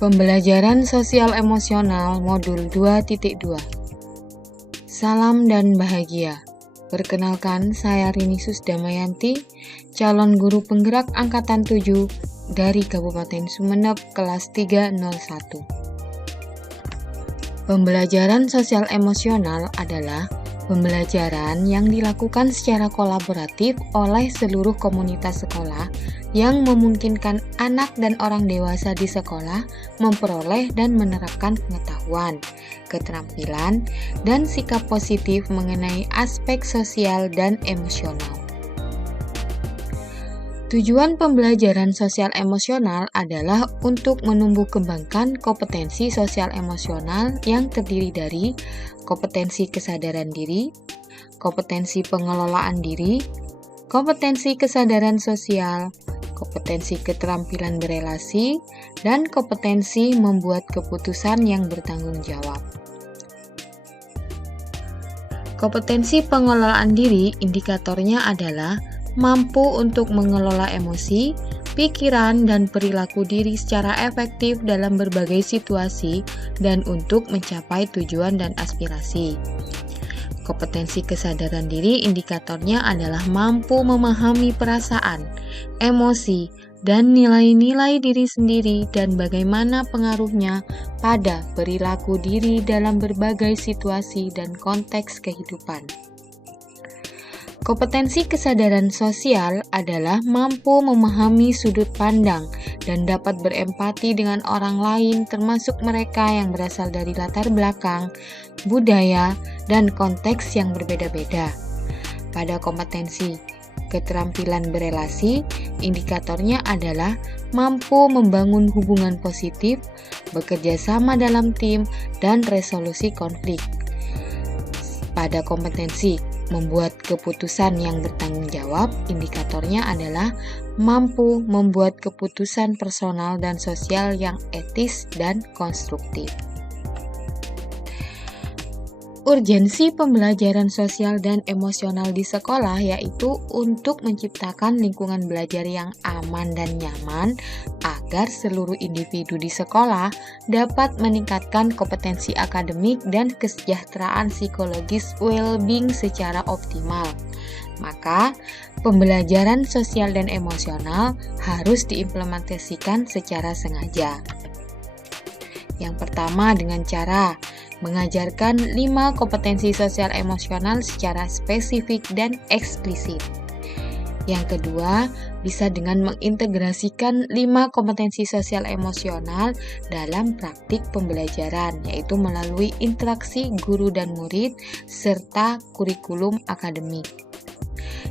Pembelajaran Sosial Emosional Modul 2.2. Salam dan bahagia. Perkenalkan, saya Rini Susdamayanti, calon guru penggerak Angkatan 7 dari Kabupaten Sumeneb kelas 301. Pembelajaran sosial emosional adalah pembelajaran yang dilakukan secara kolaboratif oleh seluruh komunitas sekolah yang memungkinkan anak dan orang dewasa di sekolah memperoleh dan menerapkan pengetahuan, keterampilan, dan sikap positif mengenai aspek sosial dan emosional. Tujuan pembelajaran sosial emosional adalah untuk menumbuh kembangkan kompetensi sosial emosional yang terdiri dari kompetensi kesadaran diri, kompetensi pengelolaan diri, kompetensi kesadaran sosial, kompetensi keterampilan berelasi, dan kompetensi membuat keputusan yang bertanggung jawab. Kompetensi pengelolaan diri indikatornya adalah mampu untuk mengelola emosi, pikiran, dan perilaku diri secara efektif dalam berbagai situasi dan untuk mencapai tujuan dan aspirasi. Kompetensi kesadaran diri indikatornya adalah mampu memahami perasaan, emosi, dan nilai-nilai diri sendiri dan bagaimana pengaruhnya pada perilaku diri dalam berbagai situasi dan konteks kehidupan. Kompetensi kesadaran sosial adalah mampu memahami sudut pandang dan dapat berempati dengan orang lain termasuk mereka yang berasal dari latar belakang, budaya, dan konteks yang berbeda-beda. Pada kompetensi keterampilan berelasi, indikatornya adalah mampu membangun hubungan positif, bekerja sama dalam tim, dan resolusi konflik. Pada kompetensi membuat keputusan yang bertanggung jawab, indikatornya adalah mampu membuat keputusan personal dan sosial yang etis dan konstruktif. Urgensi pembelajaran sosial dan emosional di sekolah yaitu untuk menciptakan lingkungan belajar yang aman dan nyaman agar seluruh individu di sekolah dapat meningkatkan kompetensi akademik dan kesejahteraan psikologis well-being secara optimal. Maka, pembelajaran sosial dan emosional harus diimplementasikan secara sengaja. Yang pertama dengan cara mengajarkan 5 kompetensi sosial emosional secara spesifik dan eksplisit. Yang kedua, bisa dengan mengintegrasikan 5 kompetensi sosial emosional dalam praktik pembelajaran, yaitu melalui interaksi guru dan murid serta kurikulum akademik.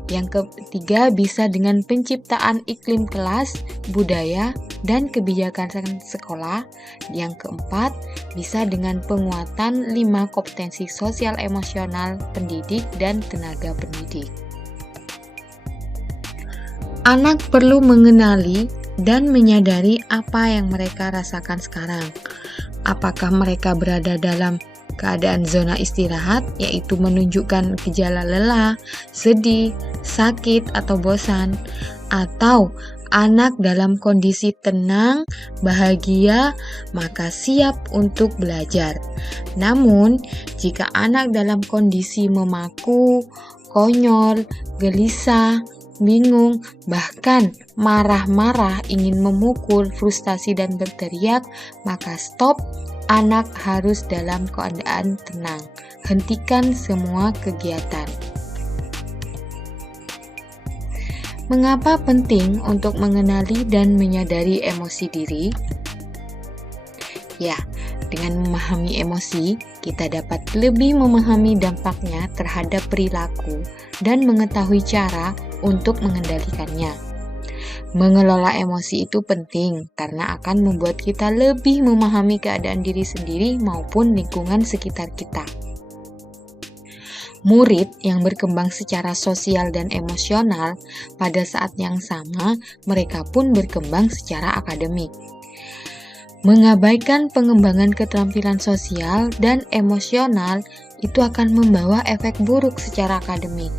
Yang ketiga, bisa dengan penciptaan iklim kelas, budaya, dan kebijakan sekolah. Yang keempat, bisa dengan penguatan 5 kompetensi sosial emosional pendidik dan tenaga pendidik. Anak perlu mengenali dan menyadari apa yang mereka rasakan sekarang. Apakah mereka berada dalam keadaan zona istirahat, yaitu menunjukkan gejala lelah, sedih, sakit, atau bosan, atau anak dalam kondisi tenang, bahagia, maka siap untuk belajar. Namun, jika anak dalam kondisi memaku, konyol, gelisah, bingung, bahkan marah-marah, ingin memukul, frustasi, dan berteriak, maka stop. Anak harus dalam keadaan tenang. Hentikan semua kegiatan. Mengapa penting untuk mengenali dan menyadari emosi diri? Ya, dengan memahami emosi, kita dapat lebih memahami dampaknya terhadap perilaku dan mengetahui cara untuk mengendalikannya. Mengelola emosi itu penting karena akan membuat kita lebih memahami keadaan diri sendiri maupun lingkungan sekitar kita. Murid yang berkembang secara sosial dan emosional, pada saat yang sama mereka pun berkembang secara akademik. Mengabaikan pengembangan keterampilan sosial dan emosional itu akan membawa efek buruk secara akademik.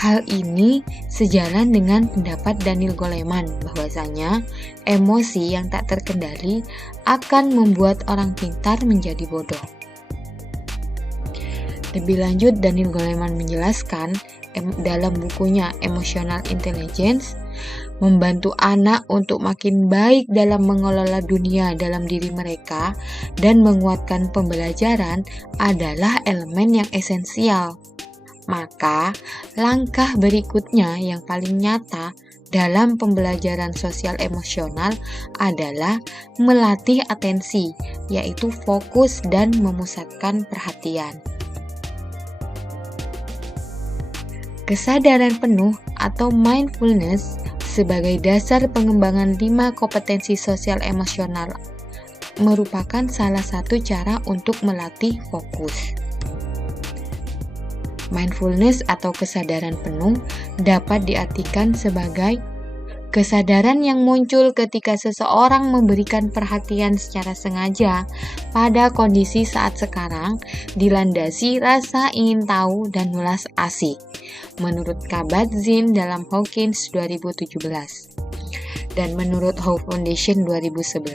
Hal ini sejalan dengan pendapat Daniel Goleman bahwasanya emosi yang tak terkendali akan membuat orang pintar menjadi bodoh. Lebih lanjut, Daniel Goleman menjelaskan dalam bukunya Emotional Intelligence, membantu anak untuk makin baik dalam mengelola dunia dalam diri mereka dan menguatkan pembelajaran adalah elemen yang esensial. Maka, langkah berikutnya yang paling nyata dalam pembelajaran sosial emosional adalah melatih atensi, yaitu fokus dan memusatkan perhatian. Kesadaran penuh atau mindfulness sebagai dasar pengembangan 5 kompetensi sosial emosional merupakan salah satu cara untuk melatih fokus. Mindfulness atau kesadaran penuh dapat diartikan sebagai kesadaran yang muncul ketika seseorang memberikan perhatian secara sengaja pada kondisi saat sekarang dilandasi rasa ingin tahu dan welas asih, menurut Kabat-Zinn dalam Hawkins 2017. Dan menurut Howe Foundation 2011,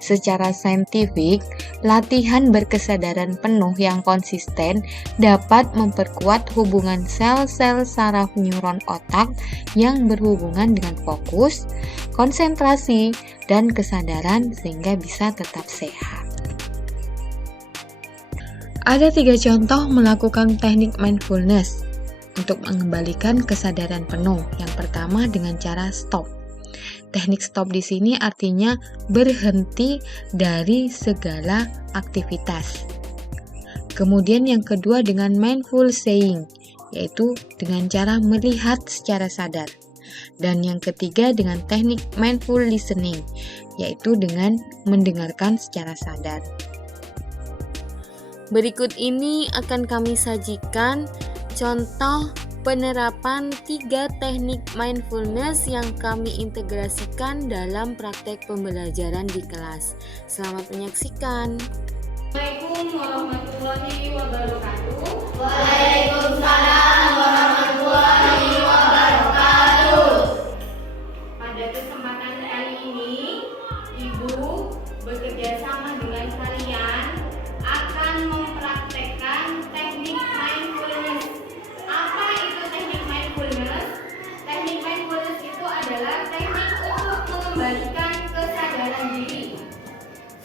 secara saintifik, latihan berkesadaran penuh yang konsisten dapat memperkuat hubungan sel-sel saraf neuron otak yang berhubungan dengan fokus, konsentrasi, dan kesadaran sehingga bisa tetap sehat. Ada 3 contoh melakukan teknik mindfulness untuk mengembalikan kesadaran penuh. Yang pertama dengan cara stop. Teknik stop di sini artinya berhenti dari segala aktivitas. Kemudian yang kedua dengan mindful saying, yaitu dengan cara melihat secara sadar. Dan yang ketiga dengan teknik mindful listening, yaitu dengan mendengarkan secara sadar. Berikut ini akan kami sajikan contoh penerapan 3 teknik mindfulness yang kami integrasikan dalam praktek pembelajaran di kelas. Selamat menyaksikan. Assalamualaikum warahmatullahi wabarakatuh. Waalaikumsalam warahmatullahi wabarakatuh. Pada kesempatan kali ini, Ibu bekerja sama dengan kalian akan mempraktekkan teknik mindfulness. Apa itu teknik mindfulness? Teknik mindfulness itu adalah teknik untuk mengembalikan kesadaran diri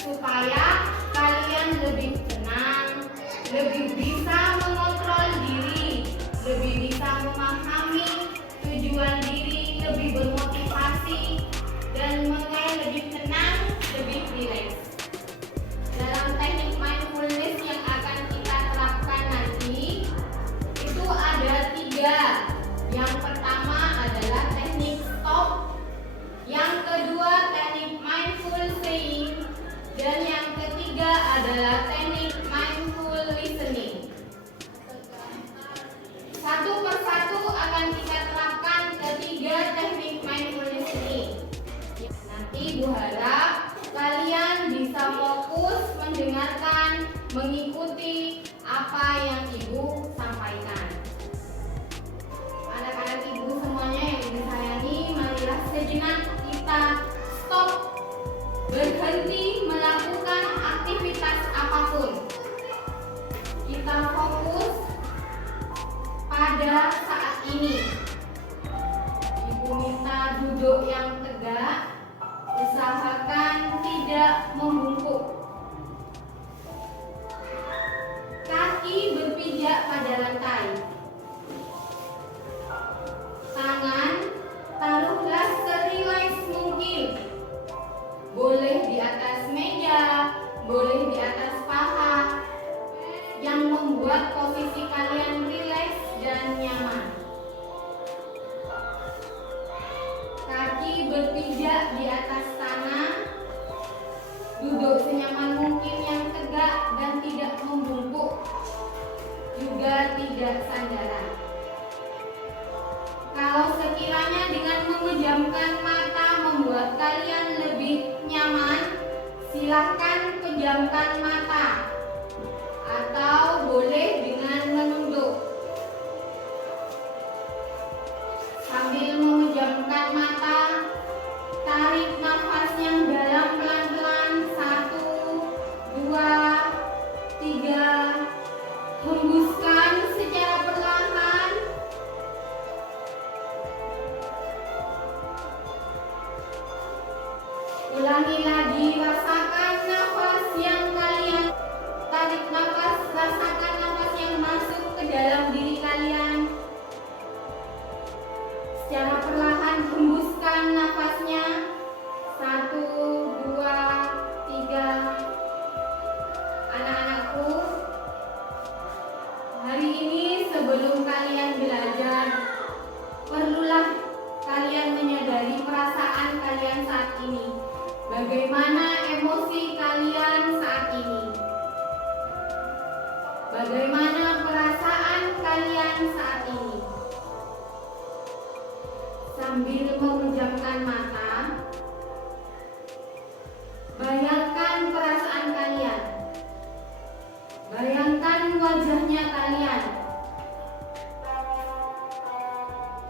supaya kalian lebih tenang, lebih bisa mengontrol diri, lebih bisa memahami tujuan diri, lebih bermotivasi, dan mengenai lebih tenang, lebih rileks. Dalam teknik mindfulness yang akan kita terapkan nanti, itu ada 3. Yang pertama adalah teknik stop, yang kedua teknik mindful saying, dan yang ketiga adalah teknik mindful listening. Satu persatu akan kita terapkan ketiga teknik mindfulness ini. Nanti Ibu harap kalian bisa fokus mendengarkan, mengikuti apa yang Ibu sampaikan. Anak-anak Ibu semuanya yang Ibu sayangi, marilah sejenak kita stop, berhenti melakukan aktivitas apapun. Kita fokus pada saat ini. Ibu minta duduk yang tegak, usahakan tidak membungkuk. Kaki berpijak pada lantai. Tangan taruhlah serileks mungkin. Boleh di atas meja, boleh di atas paha, yang membuat posisi kalian rileks dan nyaman. Kaki berpijak di atas tanah, duduk senyaman mungkin yang tegak dan tidak membungkuk, juga tidak sandaran. Kalau sekiranya dengan memejamkan mata membuat kalian lebih nyaman, silakan pejamkan mata, atau boleh dengan menunduk. Ulangi lagi, rasakan nafas yang kalian tarik nafas, rasakan nafas yang masuk ke dalam diri kalian. Secara perlahan hembuskan nafasnya. 1, 2, 3. Anak-anakku, hari ini sebelum kalian belajar, perlulah kalian menyadari perasaan kalian saat ini. Bagaimana emosi kalian saat ini? Bagaimana perasaan kalian saat ini? Sambil memejamkan mata, bayangkan perasaan kalian. Bayangkan wajahnya kalian.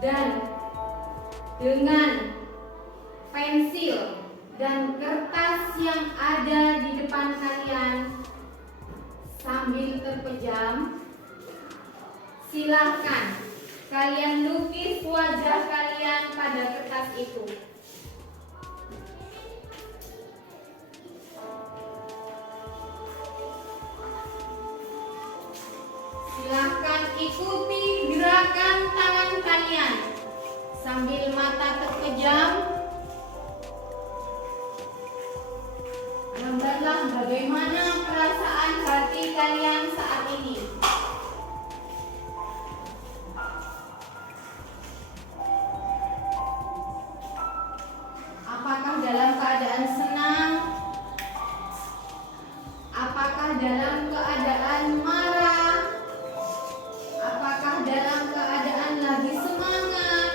Dan dengan pensil dan kertas yang ada di depan kalian, sambil terpejam, silakan kalian lukis wajah kalian pada kertas itu. Silakan ikuti gerakan tangan kalian sambil mata terpejam. Gambarlah bagaimana perasaan hati kalian saat ini. Apakah dalam keadaan senang? Apakah dalam keadaan marah? Apakah dalam keadaan lagi semangat?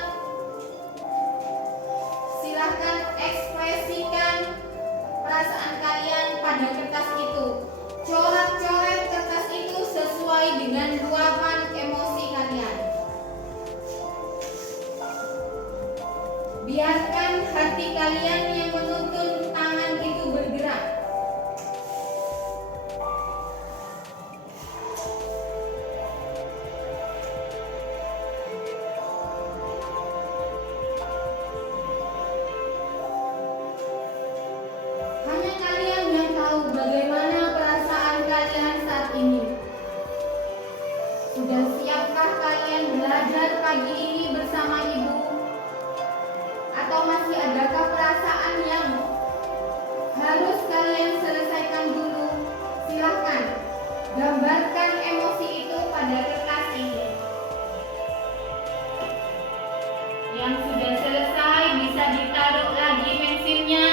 Silakan ekspresikan perasaan kalian pada kertas itu. Coret-coret kertas itu sesuai dengan luapan emosi kalian. Biarkan hati kalian yang menuntun tangan itu bergerak. Hanya kalian yang tahu bagaimana perasaan kalian saat ini. Sudah siapkah kalian belajar pagi ini bersama ibu? Atau masih adakah perasaan yang harus kalian selesaikan dulu? Silahkan gambarkan emosi itu pada kertas ini. Yang sudah selesai bisa ditaruh lagi pensilnya.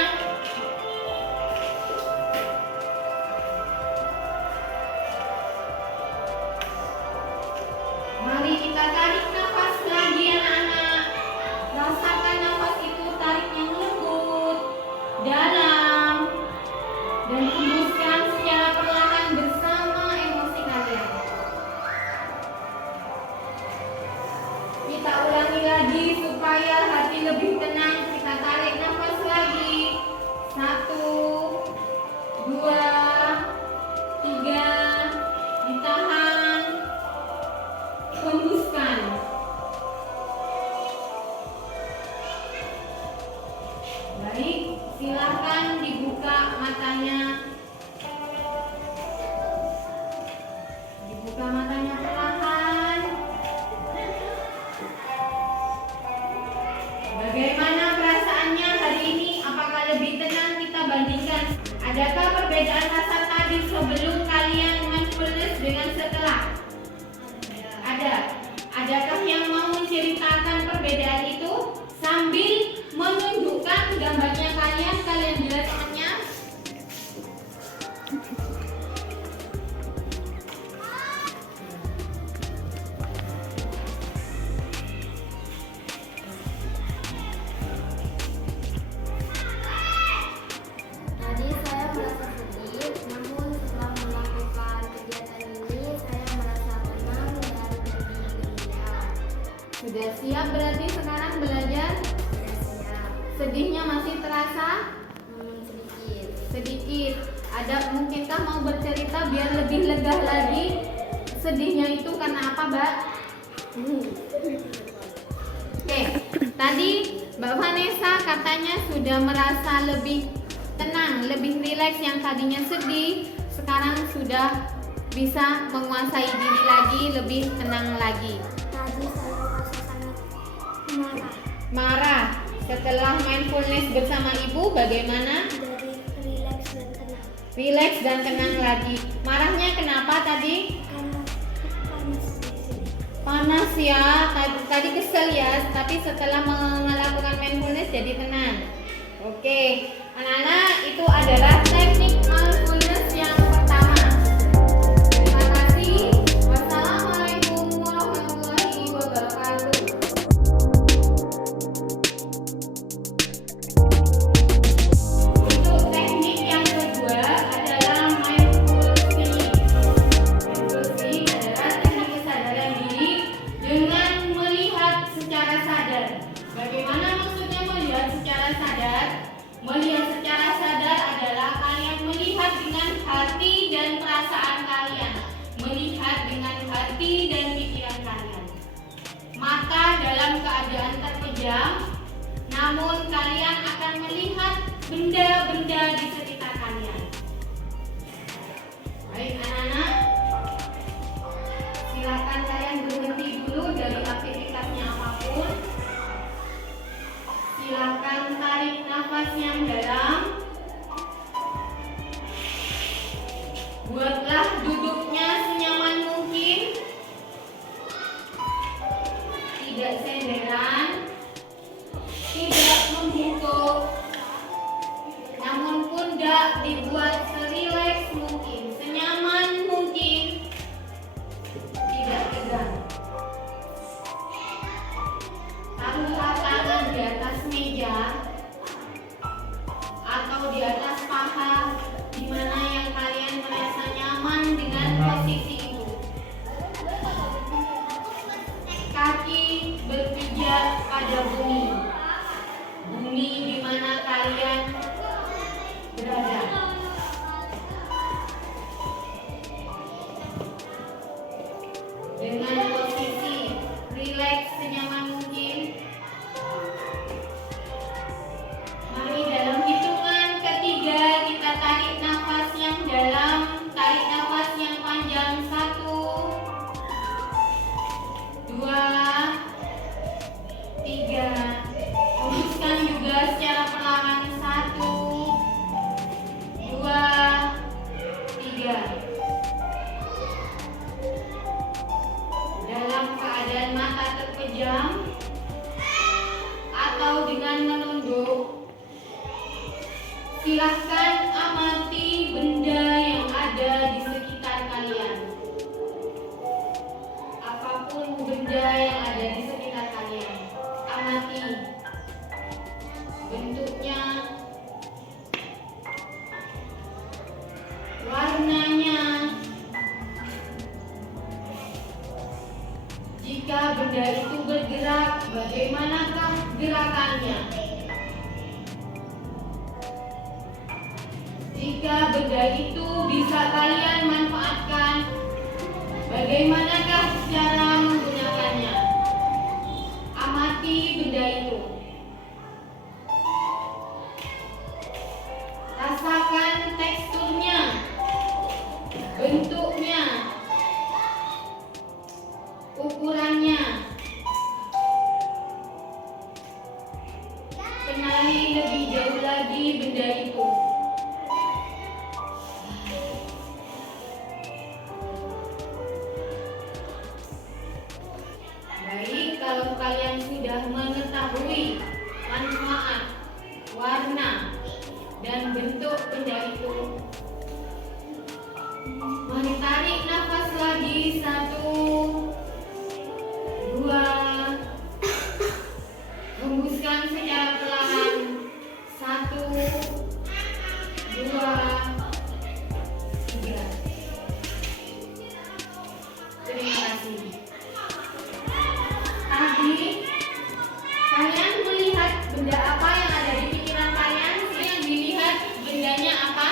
Mari kita tarik nafas lagi anak-anak. Rasakan nafas itu, tarik yang lembut, dalam, dan hembuskan secara perlahan bersama emosi kalian. Kita ulangi lagi supaya hati lebih tenang. Kita tarik nafas lagi. 1, 2, 3. Ditahan. Hembuskan. Baik, silakan dibuka matanya. Dibuka matanya perlahan. Bagaimana perasaannya hari ini? Apakah lebih tenang? Kita bandingkan. Adakah perbedaan rasa tadi sebelum kalian mindfulness dengan setelah? Ada. Adakah yang mau menceritakan perbedaan itu sambil menunjukkan gambarnya kalian jelaskannya? Tadi saya merasa sedih, namun setelah melakukan kegiatan ini, saya merasa tenang dan lebih gembira. Sudah siap berarti sekarang belajar? Sudah siap. Sedihnya masih terasa? Sedikit. Sedikit. Ada mungkinkah mau bercerita biar lebih lega lagi? Sedihnya itu karena apa, Mbak? Oke, tadi Mbak Vanessa katanya sudah merasa lebih tenang, lebih rileks. Yang tadinya sedih, sekarang sudah bisa menguasai diri lagi, lebih tenang lagi. Tadi saya merasa sangat marah. Marah. Setelah mindfulness bersama ibu, bagaimana? Dari rileks dan tenang. Rileks dan tenang lagi. Marahnya kenapa tadi? Karena panas di sini. Panas ya, tadi kesel ya, tapi setelah melakukan mindfulness jadi tenang. Oke, anak-anak, itu adalah teknik mindfulness yang pertama. Terima kasih. Wassalamualaikum warahmatullahi wabarakatuh. Untuk teknik yang kedua adalah mindful sitting. Mindful sitting adalah teknik kesadaran diri dengan melihat secara sadar. Bagaimana maksudnya melihat secara sadar? Melihat secara sadar adalah kalian melihat dengan hati dan perasaan kalian, melihat dengan hati dan pikiran kalian. Mata dalam keadaan terpejam, namun kalian akan melihat benda-benda di sekitar kalian. Baik anak-anak, silakan kalian berhenti dulu dari aktivitasnya apapun. Silakan tarik nafas yang dalam. Buatlah duduknya senyaman mungkin. Tidak senderan, tidak membungkuk, namun pundak dibuat serileks mungkin, senyaman mungkin, tidak tegang. Taruhlah tangan di atas meja atau di atas paha, di mana yang kalian merasa nyaman dengan posisi itu. Kaki berpijak pada bumi, bumi di mana kalian berada. Dengan posisi rileks senyaman mungkin. Mari dalam hitungan ketiga kita tarik nafas yang dalam, tarik nafas yang panjang. 1, 2, 3. Hembuskan juga secara perlahan. 1, 2, 3. Dalam keadaan mata terpejam atau dengan menunduk, silahkan amati benda yang ada di sekitar kalian. Apapun benda yang ada di sekitar kalian, amati bentuknya, warnanya. Jika benda itu bergerak, bagaimanakah gerakannya? Jika benda itu bisa kalian manfaatkan, bagaimanakah cara menggunakannya? Amati benda itu. Rasakan teksturnya, bentuknya, ukurannya. Kenali lebih jauh lagi benda itu. Baik, kalau kalian sudah mengetahui manfaat, warna, dan bentuk benda itu, mari tarik nafas lagi. 1, 2. Hembuskan secara perlahan. 1, 2, 3. Terima kasih. Tadi kalian melihat benda apa yang ada di pikiran kalian? Yang dilihat bendanya apa?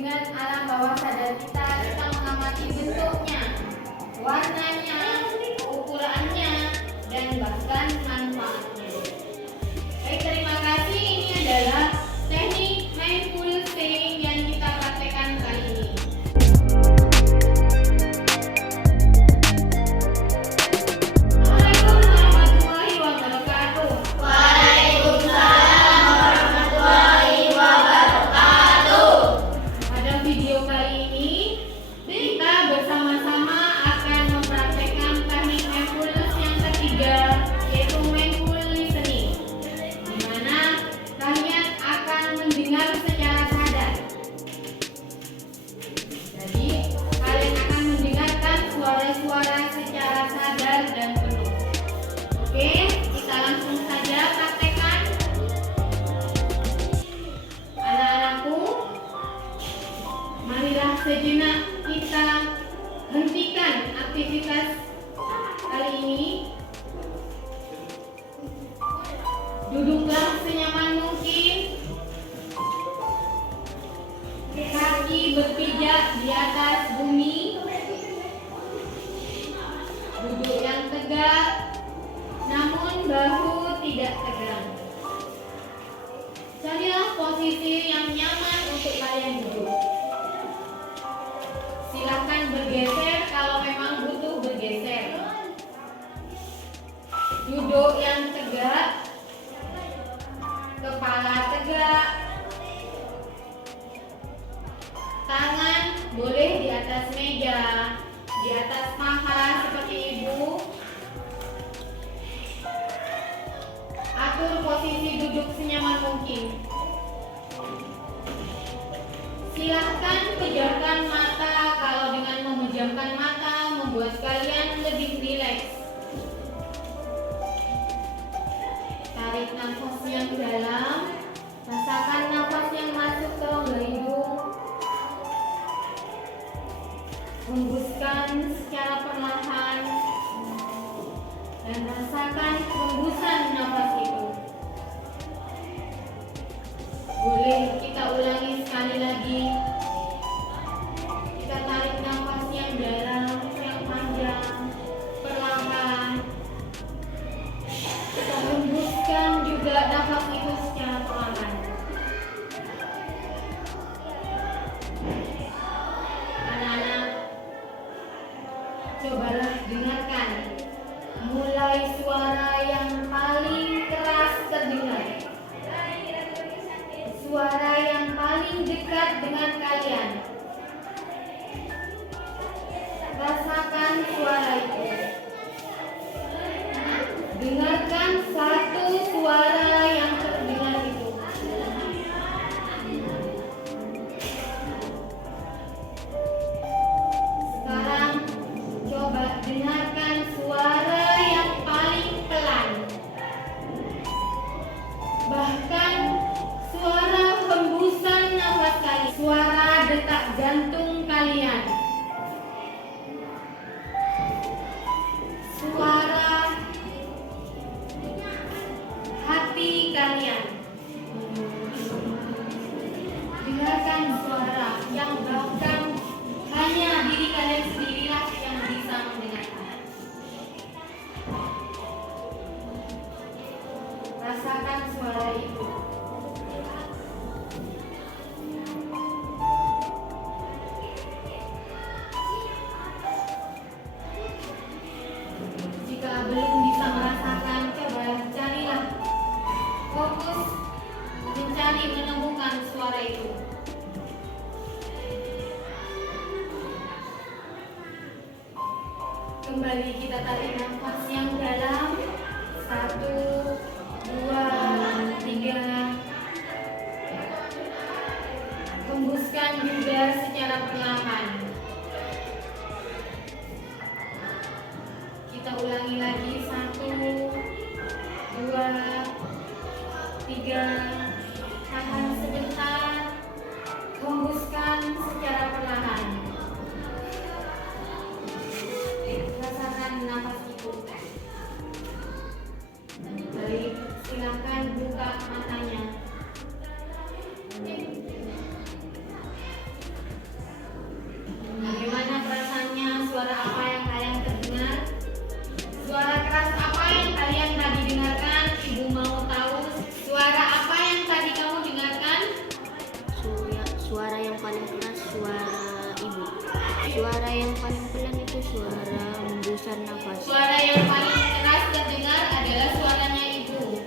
dengan alam bawah sadar kita mengamati bentuknya, warnanya, ukurannya, dan bahkan manfaatnya. Baik, terima kasih. Ini adalah teknik mindful staying yang kita praktekkan kali ini. Assalamualaikum warahmatullahi wabarakatuh. Waalaikumsalam warahmatullahi wabarakatuh. Pada video kali ini kita bersama-sama akan mempraktekkan teknik mindfulness yang ketiga, yaitu mindful listening, di mana kalian akan mendengar secara sadar. Jadi kalian akan mendengarkan suara-suara secara sadar dan penuh. Oke, kita langsung saja praktekkan. Anak-anakku, marilah sejenak kita hentikan aktivitas kali ini. Duduklah senyaman mungkin. Kaki berpijak di atas bumi. Duduk yang tegak, namun bahu tidak tegang. Carilah posisi yang nyaman untuk kalian duduk. Silakan bergeser kalau memang butuh bergeser. Duduk yang tegak, kepala tegak, tangan boleh di atas meja, di atas paha seperti ibu. Atur posisi duduk senyaman mungkin. Silahkan pejamkan mata kalau dengan memejamkan mata membuat kalian lebih rileks. Tarik nafas yang dalam, rasakan nafas yang masuk ke rongga hidung. Hembuskan secara perlahan dan rasakan hembusan nafas itu. Boleh kita ulangi sekali lagi. Kita tarik nafas yang dalam, yang panjang, perlahan. Kita hembuskan juga nafas itu secara perlahan. Anak-anak, cobalah dengarkan. Mulai suara yang paling keras terdengar, suara yang paling dekat dengan kalian. Rasakan suara itu. Dengarkan satu suara yang terdengar itu. Sekarang coba dengarkan suara yang paling pelan. Bahkan suara hembusan nafas kalian, suara detak jantung kalian, suara hati kalian. Dengarkan suara yang bahkan hanya diri kalian sendirilah yang bisa mendengarkan. Rasakan suara itu. Jika belum bisa merasakan, coba carilah, fokus mencari, menemukan suara itu. Kembali kita tarik nafas yang dalam. 1, 2, 3. Hembuskan juga secara perlahan. Kita ulangi lagi. 1, 2, 3. Tahan sebentar. Hembuskan secara perlahan. Rasakan nafas itu. Baik, silakan buka matanya. Suara yang paling keras terdengar adalah suaranya ibu.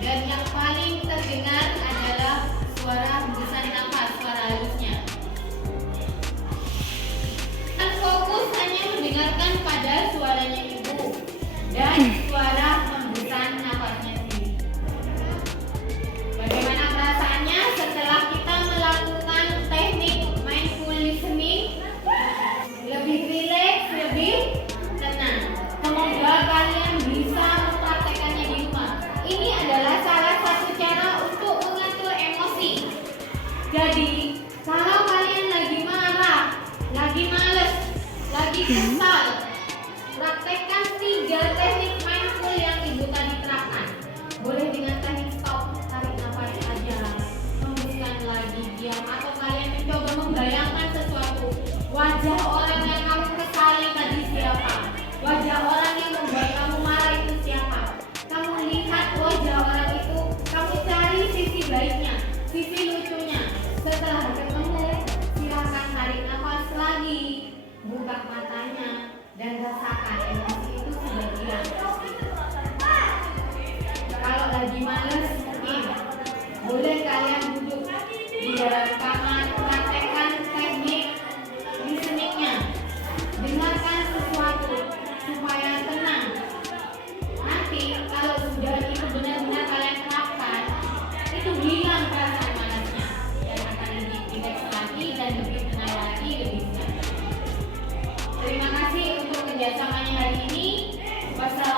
Dan yang paling terdengar adalah suara hembusan nafas, suara halusnya. Dan fokus hanya mendengarkan pada suaranya ibu dan suara hembusan nafasnya sendiri. Bagaimana perasaannya setelah kita melakukan teknik mindful listening? Lebih rileks, lebih tenang. Semoga kalian bisa mempraktekannya di rumah. Ini adalah salah satu cara untuk mengatur emosi. Jadi, kalau kalian lagi marah, lagi males, lagi kesal, praktekkan 3 teknik mindful yang ibu tadi terapkan. Boleh dengan teknik stop, tarik nafas aja, hembuskan lagi, diam, atau kalian mencoba membayangkan sesuatu. Wajah orang yang kamu kesali tadi siapa? Wajah orang yang membuat kamu marah itu siapa? Kamu lihat wajah orang itu, kamu cari sisi baiknya, sisi lucunya. Setelah ketemu, silakan tarik nafas lagi, buka matanya, dan rasakan emosi itu sudah hilang. Kalau lagi males, mungkin boleh kalian duduk di dalam kamar, praktekkan teknik listeningnya. Dengarkan sesuatu supaya tenang. Nanti kalau sudah itu benar-benar kalian terapkan, itu hilang perasaan malasnya dan akan lebih rileks lagi dan lebih tenang lagi, lebih siap. Terima kasih untuk kerjasamanya hari ini. Wassalamualaikum.